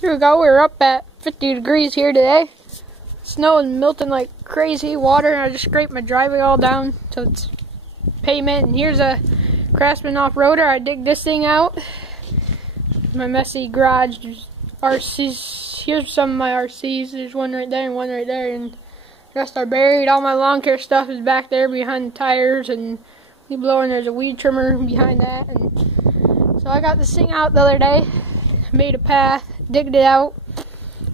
Here we go, we're up at 50 degrees here today. Snow is melting like crazy, water, and I just scraped my driveway all down so it's pavement. And here's a Craftsman off-roader. I dig this thing out. My messy garage, RCs. Here's some of my RCs. There's one right there and one right there, and the rest are buried. All my lawn care stuff is back there behind the tires and leaf blower, and there's a weed trimmer behind that. And so I got this thing out the other day, made a path, digged it out,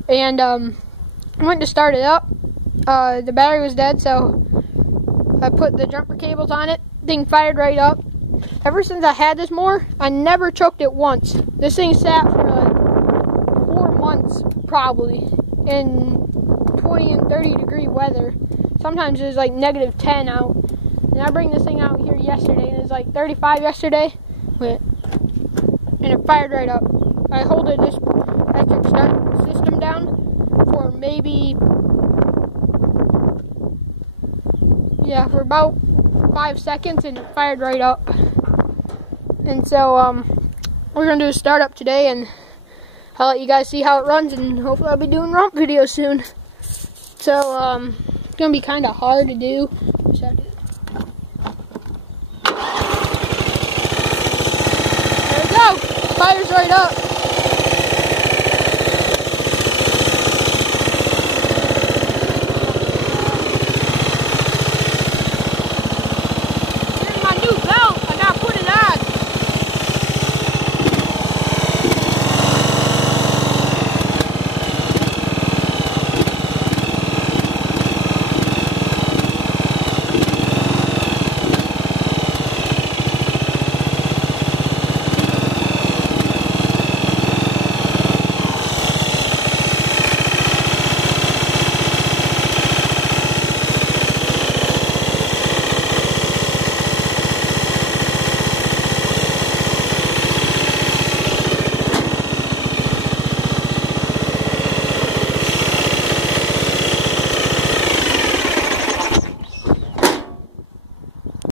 and I went to start it up. The battery was dead, so I put the jumper cables on it. Thing fired right up. Ever since I had this mower, I never choked it once. This thing sat for like 4 months probably in 20 and 30 degree weather. Sometimes it was like -10 out. And I bring this thing out here yesterday, and it was like 35 yesterday. And it fired right up. I holded this electric start system down for maybe, for about 5 seconds, and it fired right up. And so we're gonna do a startup today, and I'll let you guys see how it runs, and hopefully I'll be doing romp videos soon. So it's gonna be kind of hard to do. There we go, fires right up.